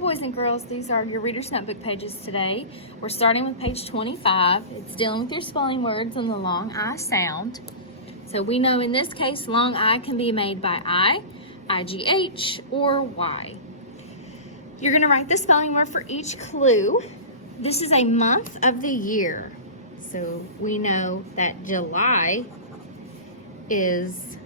boys and girls, these are your Reader's Notebook pages today. We're starting with page 25. It's dealing with your spelling words and the long I sound. So we know in this case, long I can be made by I, IGH, or Y. You're going to write the spelling word for each clue. This is a month of the year. So we know that July is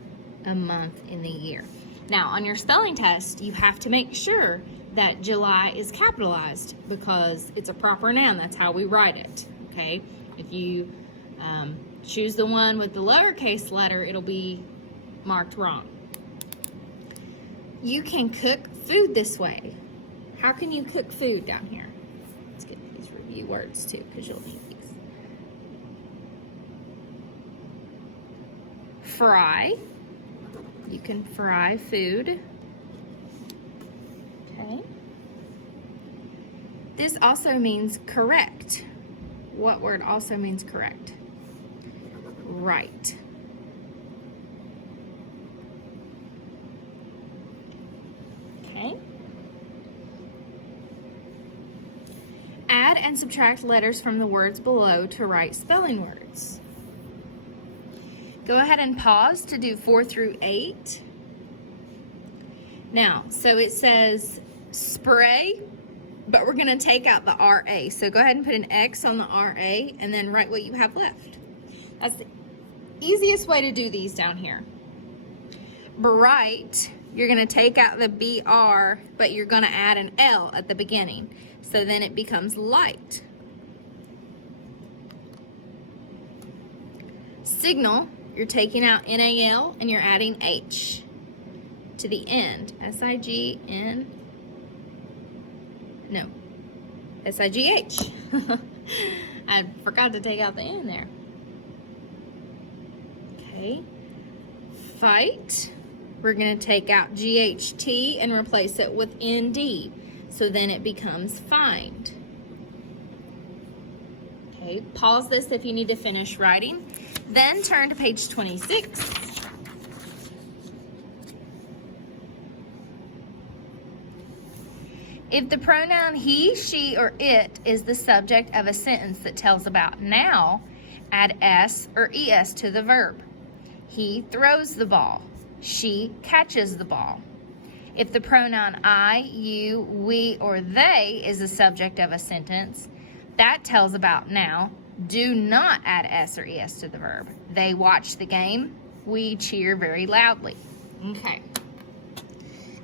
a month in the year. Now, on your spelling test, you have to make sure that July is capitalized because it's a proper noun. That's how we write it, okay? If you choose the one with the lowercase letter, it'll be marked wrong. You can cook food this way. How can you cook food down here? Let's get these review words too, because you'll need these. Fry. You can fry food. Okay. This also means correct. What word also means correct? Right. Okay. Add and subtract letters from the words below to write spelling words. Go ahead and pause to do 4 through 8. Now, so it says spray, but we're going to take out the RA. So go ahead and put an X on the RA and then write what you have left. That's the easiest way to do these down here. Bright, you're going to take out the BR, but you're going to add an L at the beginning. So then it becomes light. Signal, you're taking out NAL and you're adding H to the end. S-I-G-N, no, S-I-G-H. I forgot to take out the N there. Okay. Fight, we're going to take out G-H-T and replace it with N-D. So then it becomes find. Okay, pause this if you need to finish writing. Then turn to page 26. If the pronoun he, she, or it is the subject of a sentence that tells about now, add S or ES to the verb. He throws the ball. She catches the ball. If the pronoun I, you, we, or they is the subject of a sentence, that tells about now. Do not add S or ES to the verb. They watch the game. We cheer very loudly. Okay.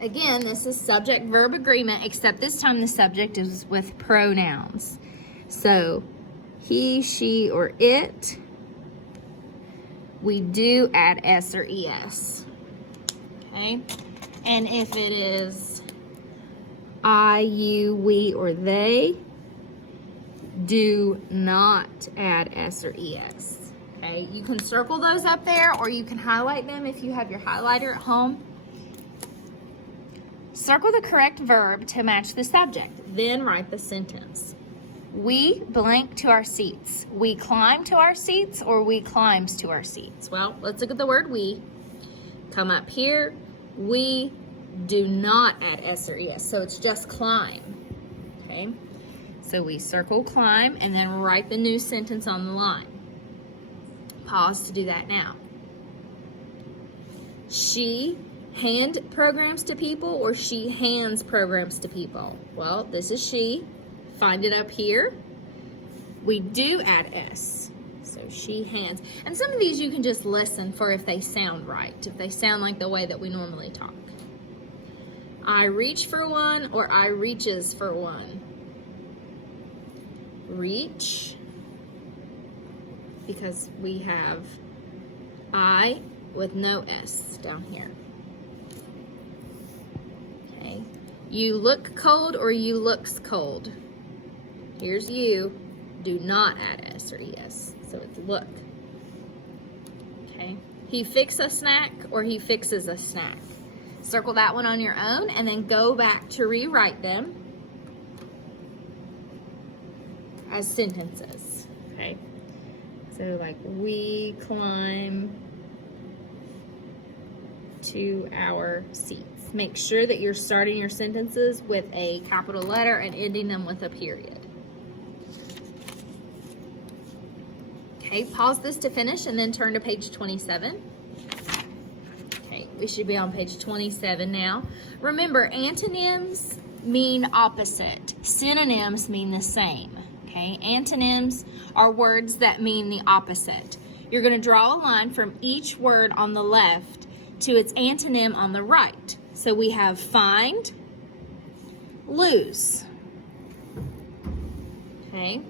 Again, this is subject-verb agreement, except this time the subject is with pronouns. So, he, she, or it, we do add S or ES. Okay? And if it is I, you, we, or they, do not add S or ES. Okay, you can circle those up there or you can highlight them if you have your highlighter at home. Circle the correct verb to match the subject, then write the sentence. We blank to our seats. We climb to our seats or we climbs to our seats. Well, let's look at the word we. Come up here. We do not add S or ES, so it's just climb. Okay. So we circle climb and then write the new sentence on the line. Pause to do that now. She hand programs to people or she hands programs to people? Well, this is she. Find it up here. We do add S. So she hands. And some of these you can just listen for if they sound right, if they sound like the way that we normally talk. I reach for one or I reaches for one. Reach, because we have I with no S down here. Okay. You look cold or you looks cold. Here's you. Do not add S or ES. So it's look. Okay. He fix a snack or he fixes a snack. Circle that one on your own and then go back to rewrite them as sentences. Okay. So like we climb to our seats. make sure that you're starting your sentences with a capital letter and ending them with a period. Okay, pause this to finish and then turn to page 27. Okay, we should be on page 27 now. Remember, antonyms mean opposite. Synonyms mean the same. Okay, antonyms are words that mean the opposite. You're going to draw a line from each word on the left to its antonym on the right. So we have find, lose. Okay,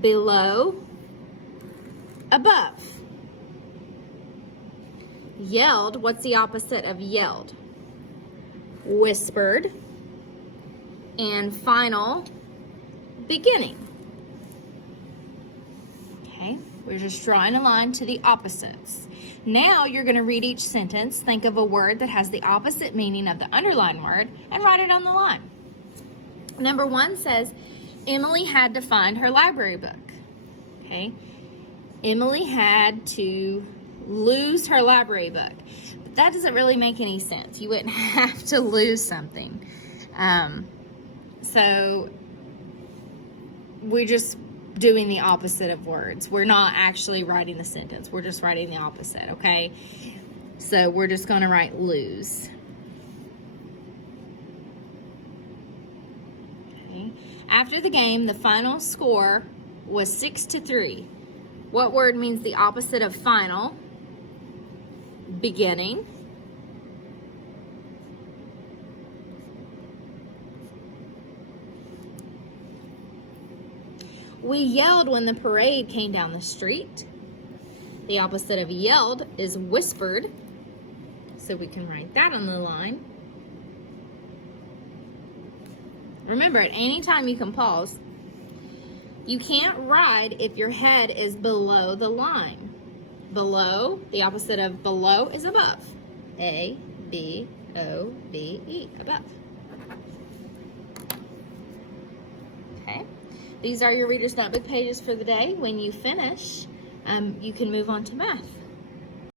below, above. Yelled, what's the opposite of yelled? Whispered. And final, beginning. Okay, we're just drawing a line to the opposites. Now you're going to read each sentence, think of a word that has the opposite meaning of the underlined word, and write it on the line. Number 1 says, Emily had to find her library book. Okay, Emily had to lose her library book. But that doesn't really make any sense. You wouldn't have to lose something. So we're just doing the opposite of words. We're not actually writing the sentence. We're just writing the opposite, okay? So we're just going to write lose. Okay. After the game, the final score was 6-3. What word means the opposite of final? Beginning. We yelled when the parade came down the street. The opposite of yelled is whispered. So we can write that on the line. Remember, at any time you can pause. You can't ride if your head is below the line. Below, the opposite of below is above. A, B, O, B, E, above. Okay. These are your Reader's Notebook pages for the day. When you finish, you can move on to math.